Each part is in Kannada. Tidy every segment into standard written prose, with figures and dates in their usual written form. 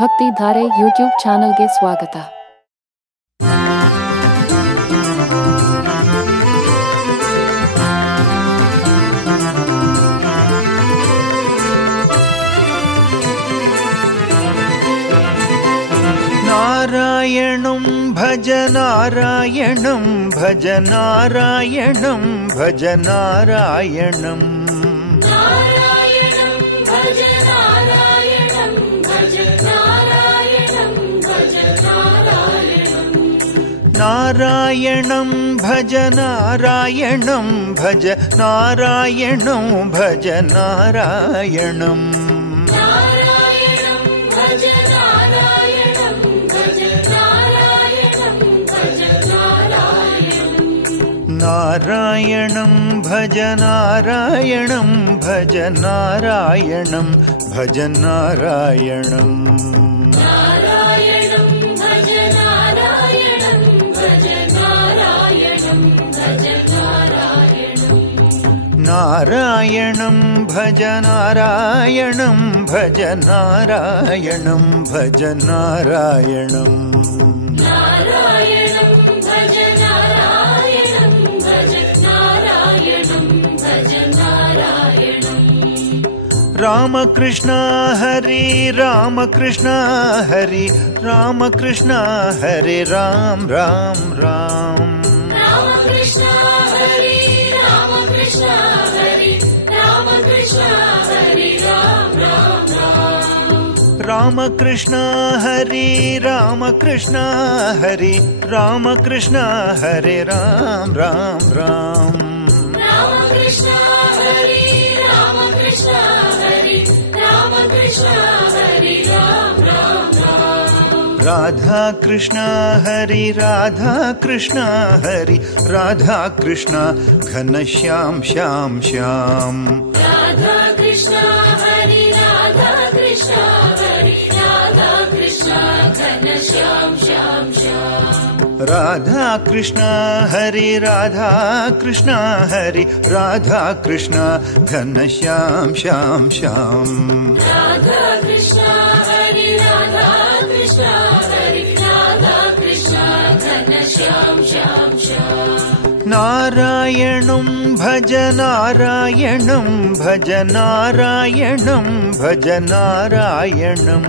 ಭಕ್ತಿ ಧಾರೆ ಯೂಟ್ಯೂಬ್ ಚಾನೆಲ್ಗೆ ಸ್ವಾಗತ. नारायणं भज नारायणं भज नारायणं भज नारायणं नारायणं भज नारायणं भज नारायणं भज नारायणं नारायणं भज नारायणं भज नारायणं भज नारायणं नारायणं भज नारायणं भज नारायणं भज नारायणं नारायणं भज नारायणं भज नारायणं भज नारायणं नारायणं भज नारायणं भज नारायणं भज नारायणं नारायणं भज नारायणं भज नारायणं भज नारायणं रामकृष्ण हरि रामकृष्ण हरि रामकृष्ण हरे राम राम राम रामकृष्ण हरि रामकृष्ण हरि रामकृष्ण हरि राम राम राम रामकृष्ण हरि रामकृष्ण हरि रामकृष्ण हरे राम राम राम रामकृष्ण हरि रामकृष्ण हरि रामकृष्ण हरि राम राम राम राधा कृष्ण हरि राधा कृष्ण हरि राधा कृष्ण घनश्याम श्याम श्याम राधा कृष्ण हरि राधा कृष्ण हरि राधा कृष्ण घनश्याम श्याम श्याम राधा कृष्ण हरि राधा कृष्ण हरि राधा कृष्ण घनश्याम श्याम श्याम राधा कृष्ण हरि राधा कृष्ण हरि राधा कृष्ण घनश्याम श्याम श्याम नारायणं भज नारायणं भज नारायणं भज नारायणं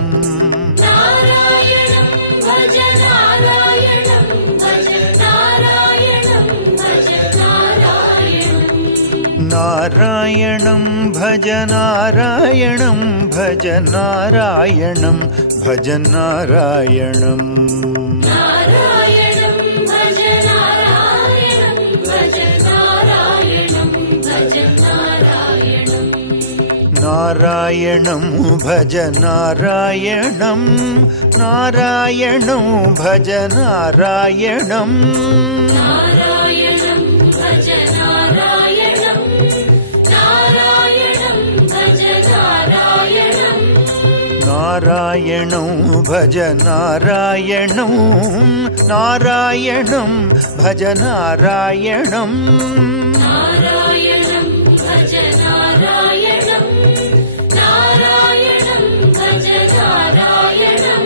नारायणं भज नारायणं भज नारायणं भज नारायणं नारायणं भज नारायणं भज नारायणं भज नारायणं नारायणं भज नारायणं भज नारायणं भज नारायणं नारायणं भज नारायणं नारायणं भज नारायणं नारायणं भज नारायणं नारायणं भज नारायणं नारायणं भज नारायणं नारायणं भज नारायणं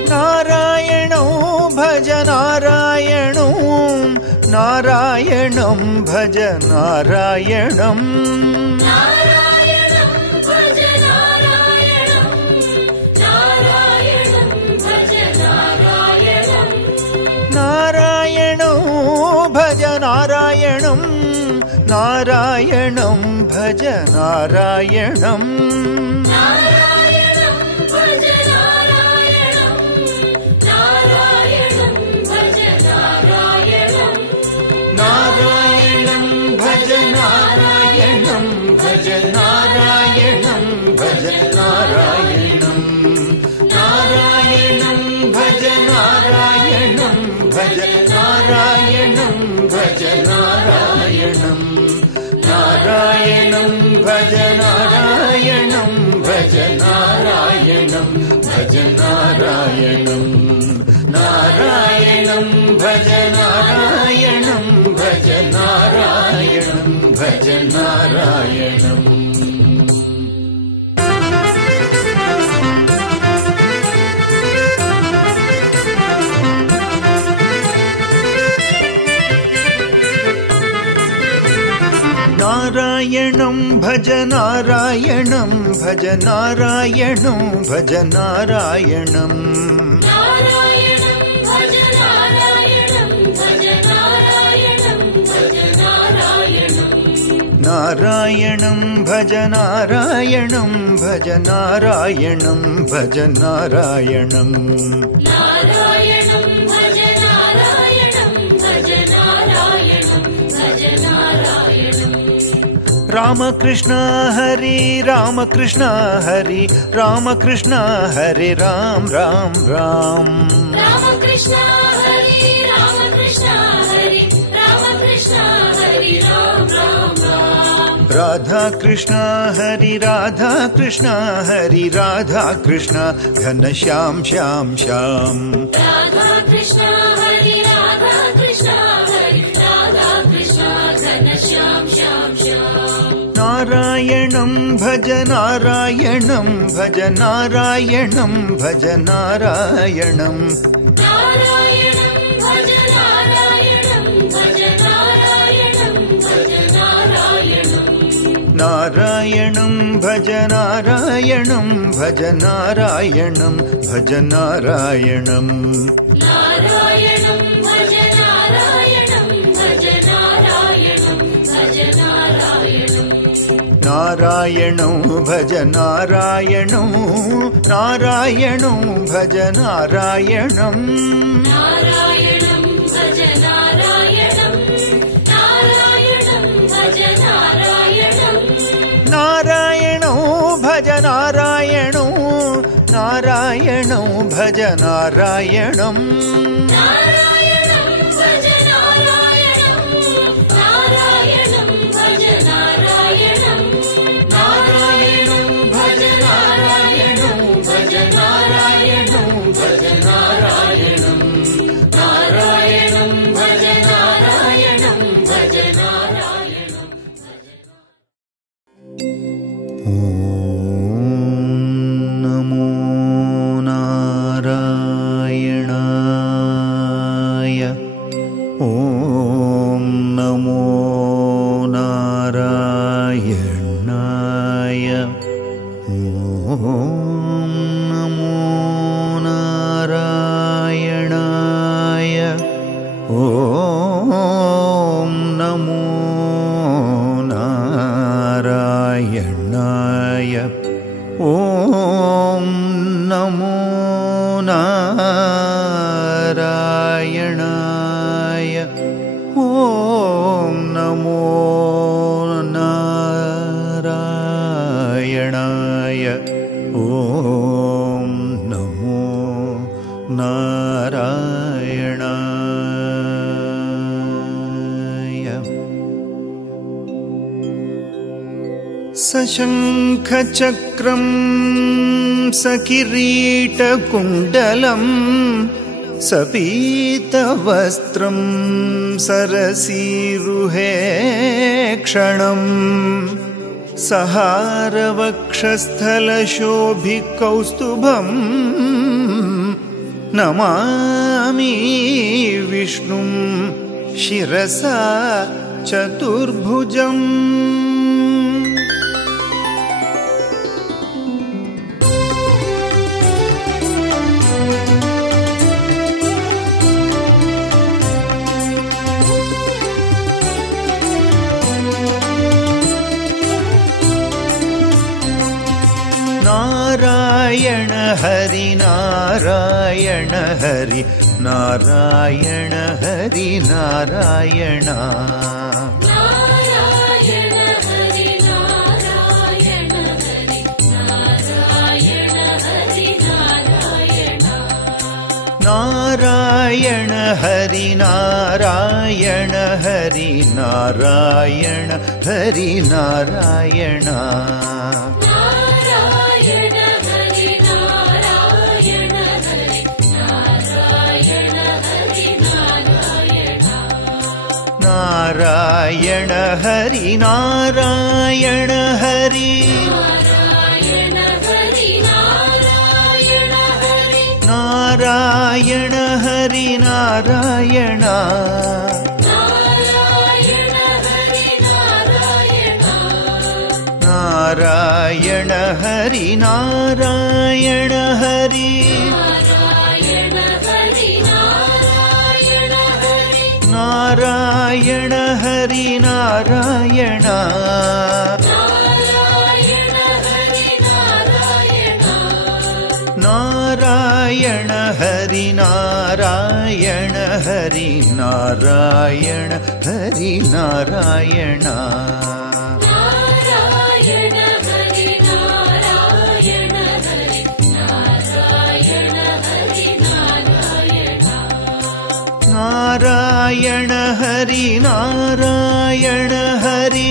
नारायणं भज नारायणं नारायणं भज नारायणं नारायणं भज नारायणं नारायणं भज नारायणं नारायणं भज नारायणं नारायणं भज नारायणं नारायणं भज नारायणं नारायणं भज नारायणं नारायणं भज नारायणं नारायणं भज नारायणं नारायणं भज नारायणं भज नारायणं भज नारायणं नारायणं भज नारायणं भज नारायणं भज नारायणं नारायणं भज नारायणं भज नारायणं भज नारायणं नारायणं भज नारायणं भज नारायणं भज नारायणं नारायणं भज नारायणं भज नारायणं भज नारायणं नारायणं भज नारायणं भज नारायणं भज नारायणं नारायणं भज नारायणं भज नारायणं भज नारायणं नारायणं भज नारायणं भज नारायणं भज नारायणं रामकृष्ण हरि रामकृष्ण हरि रामकृष्ण हरि राम राम राम रामकृष्ण हरि रामकृष्ण हरि रामकृष्ण हरि राम राम राम राधा कृष्ण हरि राधा कृष्ण हरि राधा कृष्ण घनश्याम श्याम श्याम राधा कृष्ण हरि राधा कृष्ण हरि राधा कृष्ण घनश्याम श्याम श्याम नारायणं भज नारायणं भज नारायणं भज नारायणं नारायणं भज नारायणं भज नारायणं भज नारायणं नारायणं भज नारायणं भज नारायणं भज नारायणं नारायणं भज नारायणं भज नारायणं भज नारायणं नारायणं भज नारायणं नारायणं भज नारायणं नारायणं भज नारायणं नारायणं भज नारायणं नारायणं भज नारायणं नारायणं भज नारायणं नारायणं भज नारायणं नारायणं भज नारायणं नारायणं भज नारायणं भज नारायणं भज नारायणं नारायणं भज नारायणं भज नारायणं ॐ नमो नारायणाय ॐ नमो नारायणाय ॐ नमो नारायणाय ॐ नमो नारायणाय ॐ नमो नारायणाय ॐ नमो नारायणाय ॐ नमो नारायणाय सशङ्खचक्रं सकिरीटकुण्डलं सपीतवस्त्रं सरसीरुहेक्षणं सहारवक्षस्थलशोभिकौस्तुभं नमामि विष्णुं शिरसा चतुर्भुजम् नारायण हरि नारायण हरि नारायण हरि नारायण नारायण हरि नारायण हरि नारायण हरि नारायण नारायण हरि नारायण हरि नारायण हरि नारायण नारायण हरि नारायण हरि नारायण हरि नारायण नारायण हरि नारायण हरि नारायण हरि नारायण हरि नारायण हरि नारायण नारायण हरि नारायण ನಾರಾಯಣ ಹರಿ ನಾರಾಯಣ ಹರಿ ನಾರಾಯಣ ಹರಿ ನಾರಾಯಣ ಹರಿ ನಾರಾಯಣ ಹರಿ ನಾರಾಯಣ ನಾರಾಯಣ ಹರಿ ನಾರಾಯಣ ನಾರಾಯಣ ಹರಿ ನಾರಾಯಣ ಹರಿ ನಾರಾಯಣ ಹರಿ ನಾರಾಯಣ ನಾರಾಯಣ ಹರಿ ನಾರಾಯಣ ಹರಿ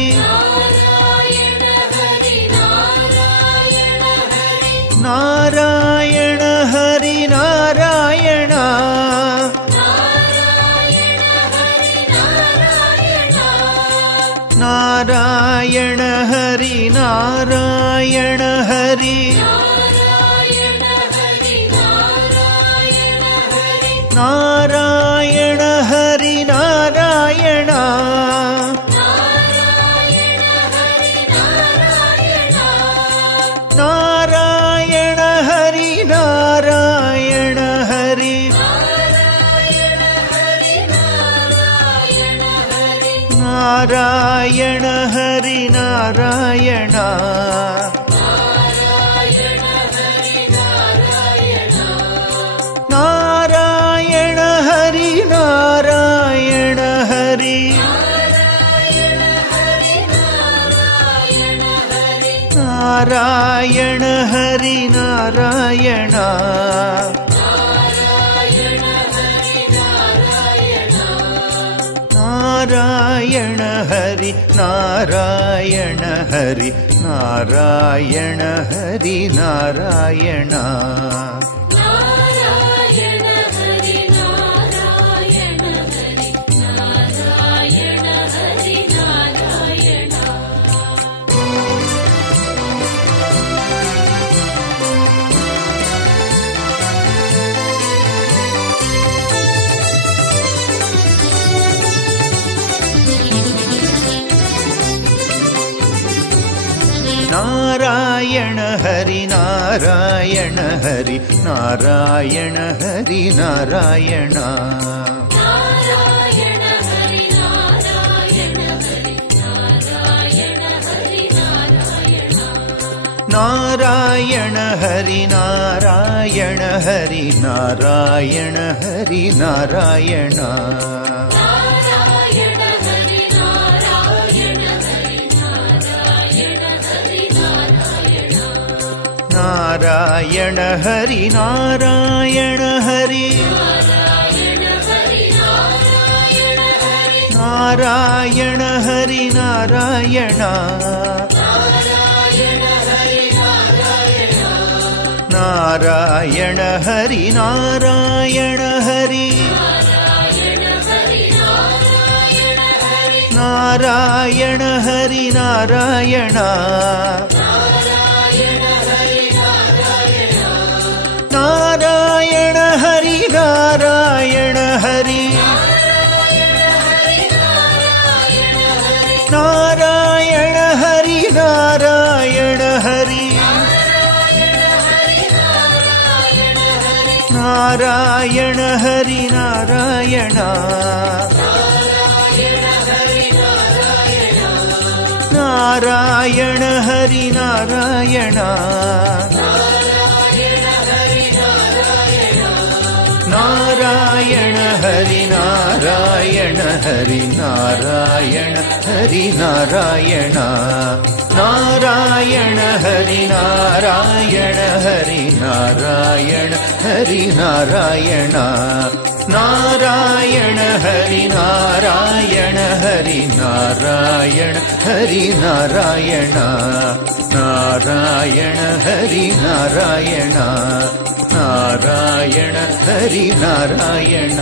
ನಾರಾಯಣ ಹರಿ ನಾರಾಯಣ ನಾರಾಯಣ ಹರಿ ನಾರಾಯಣ ಹರಿ ನಾರಾಯಣ ಹರಿ ನಾರಾಯಣ ಹರಿ ನಾರಾಯಣ ಹರಿ ನಾರಾಯಣ ನಾರಾಯಣ ಹರಿ ನಾರಾಯಣ ಹರಿ ನಾರಾಯಣ ಹರಿ ನಾರಾಯಣ ಹರಿ ನಾರಾಯಣ ಹರಿ ನಾರಾಯಣ ನಾರಾಯಣ ಹರಿ ನಾರಾಯಣ ಹರಿ ನಾರಾಯಣ ಹರಿ ನಾರಾಯಣ ನಾರಾಯಣ ಹರಿ ನಾರಾಯಣ ಹರಿ ನಾರಾಯಣ ಹರಿ ನಾರಾಯಣ ನಾರಾಯಣ ಹರಿ ನಾರಾಯಣ ಹರಿ ನಾರಾಯಣ ಹರಿ ನಾರಾಯಣ ನಾರಾಯಣ ಹರಿ ನಾರಾಯಣ ಹರಿ ನಾರಾಯಣ ಹರಿ ನಾರಾಯಣ ನಾರಾಯಣ ಹರಿ ನಾರಾಯಣ ಹರಿ ನಾರಾಯಣ ಹರಿ ನಾರಾಯಣ ನಾರಾಯಣ ಹರಿ ನಾರಾಯಣ ಹರಿ ನಾರಾಯಣ ಹರಿ ನಾರಾಯಣ ನಾರಾಯಣ ಹರಿ ನಾರಾಯಣ ಹರಿ ನಾರಾಯಣ ಹರಿ ನಾರಾಯಣ ನಾರಾಯಣ ಹರಿ ನಾರಾಯಣ ಹರಿ ನಾರಾಯಣ ಹರಿ ನಾರಾಯಣ ನಾರಾಯಣ ಹರಿ ನಾರಾಯಣ ಹರಿ ನಾರಾಯಣ ಹರಿ ನಾರಾಯಣ ನಾರಾಯಣ ಹರಿ ನಾರಾಯಣ ಹರಿ ನಾರಾಯಣ ಹರಿ ನಾರಾಯಣ ನಾರಾಯಣ ಹರಿ ನಾರಾಯಣ ಹರಿ ನಾರಾಯಣ ಹರಿ ನಾರಾಯಣ ಹರಿ ನಾರಾಯಣ ಹರಿ ನಾರಾಯಣ ನಾರಾಯಣ ಹರಿ ನಾರಾಯಣ ನಾರಾಯಣ ಹರಿ ನಾರಾಯಣ ಹರಿ ನಾರಾಯಣ ಹರಿ ನಾರಾಯಣ ನಾರಾಯಣ ಹರಿ ನಾರಾಯಣ ಹರಿ ನಾರಾಯಣ ಹರಿ ನಾರಾಯಣ ನಾರಾಯಣ ಹರಿ ನಾರಾಯಣ ಹರಿ ನಾರಾಯಣ ಹರಿ ನಾರಾಯಣ ನಾರಾಯಣ ಹರಿ ನಾರಾಯಣ ನಾರಾಯಣ ಹರಿ ನಾರಾಯಣ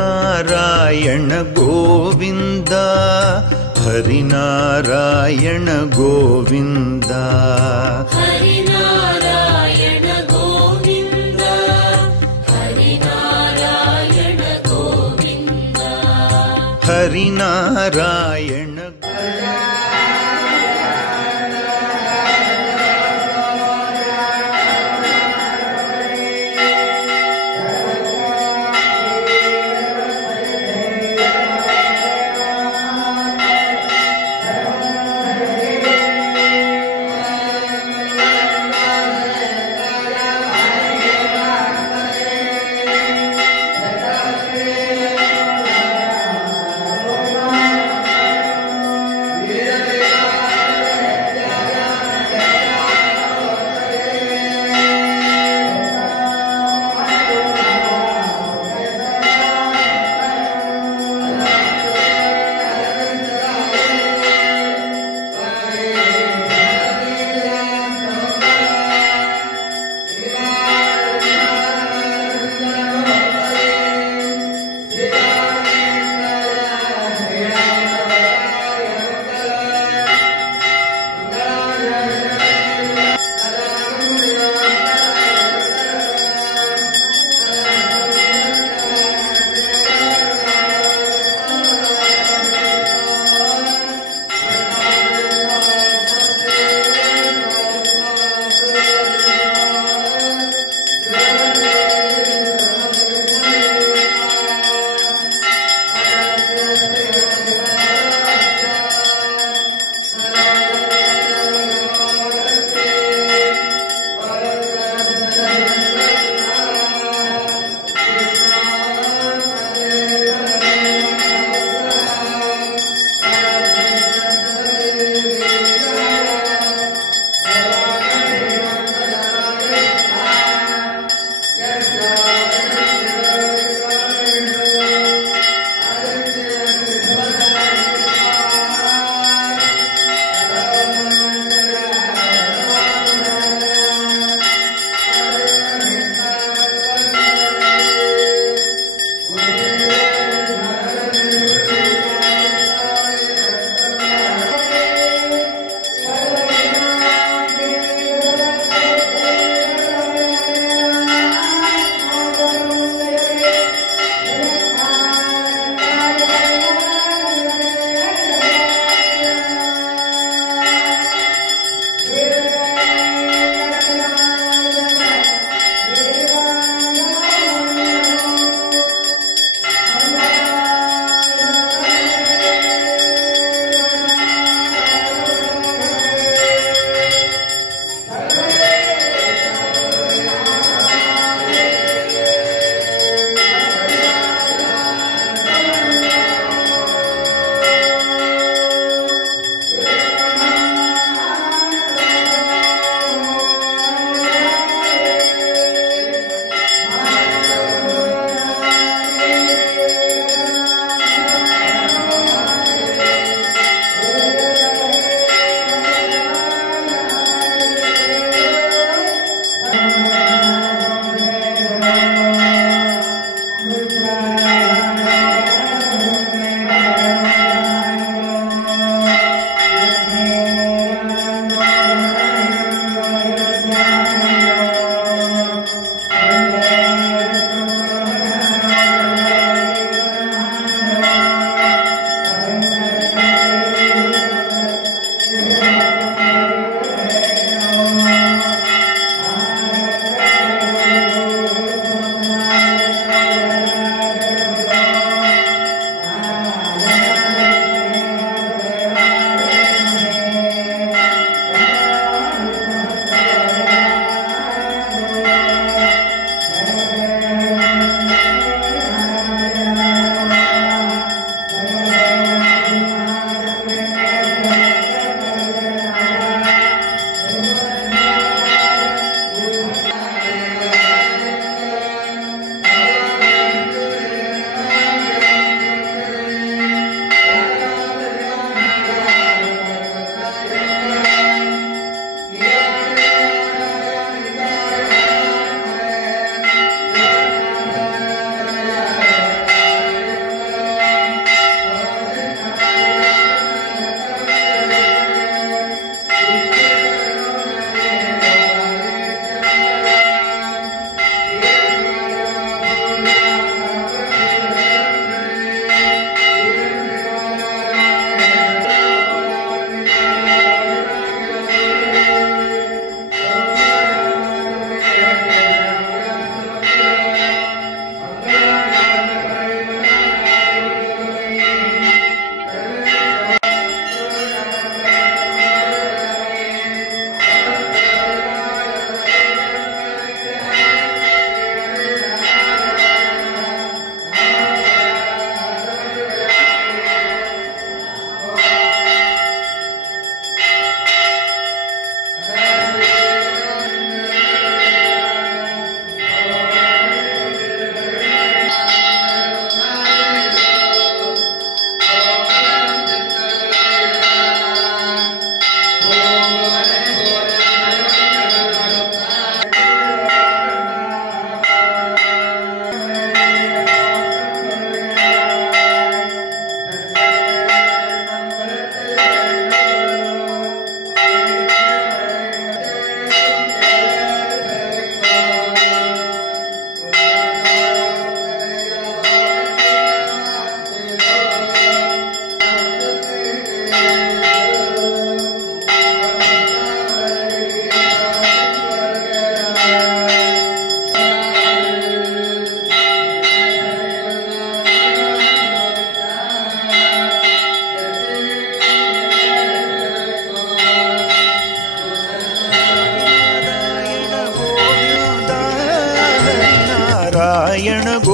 ಹರಿನಾರಾಯಣ ಗೋವಿಂದ ಹರಿನಾರಾಯಣ ಗೋವಿಂದ ಹರಿನಾರಾಯಣ ಗೋವಿಂದ ಹರಿನಾರಾಯಣ ಗೋವಿಂದ ಹರಿನಾರಾಯಣ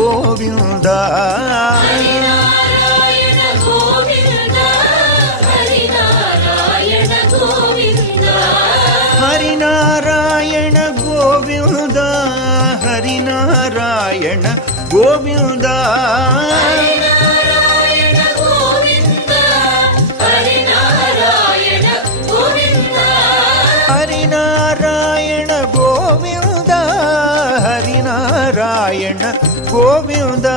ಗೋವಿಂದ ಹರಿನಾರಾಯಣ ಗೋವಿಂದ ಹರಿನಾರಾಯಣ ಗೋವಿಂದ ಹರಿನಾರಾಯಣ ಗೋವಿಂದ ಹರಿನಾರಾಯಣ ಗೋವಿಂದ ಹರಿನಾರಾಯಣ ಗೋವಿಂದ ಹರಿನಾರಾಯಣ ಗೋವಿಂದ ಹರಿನಾರಾಯಣ ಗೋವಿಂದ ಹರಿನಾರಾಯಣ ಗೋವಿಂದ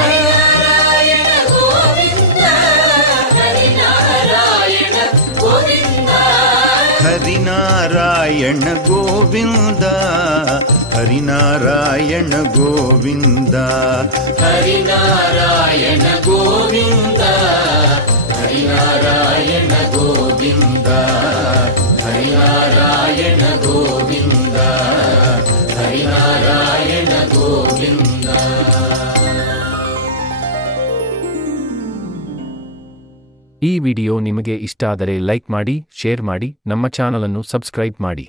ಹರಿನಾರಾಯಣ ಗೋವಿಂದ ಹರಿನಾರಾಯಣ ಗೋವಿಂದ ಹರಿನಾರಾಯಣ ಗೋವಿಂದ ಹರಿನಾರಾಯಣ ಗೋವಿಂದ ಹರಿನಾರಾಯಣ ಗೋವಿಂದ ಹರಿನಾರಾಯಣ ಗೋವಿಂದ ಹರಿನಾರಾಯಣ ಗೋವಿಂದ ಹರಿನಾರಾಯಣ ಗೋವಿಂದ. ಈ ವಿಡಿಯೋ ನಿಮಗೆ ಇಷ್ಟ ಆದರೆ ಲೈಕ್ ಮಾಡಿ, ಶೇರ್ ಮಾಡಿ, ನಮ್ಮ ಚಾನಲ್ ಅನ್ನು ಸಬ್ಸ್ಕ್ರೈಬ್ ಮಾಡಿ.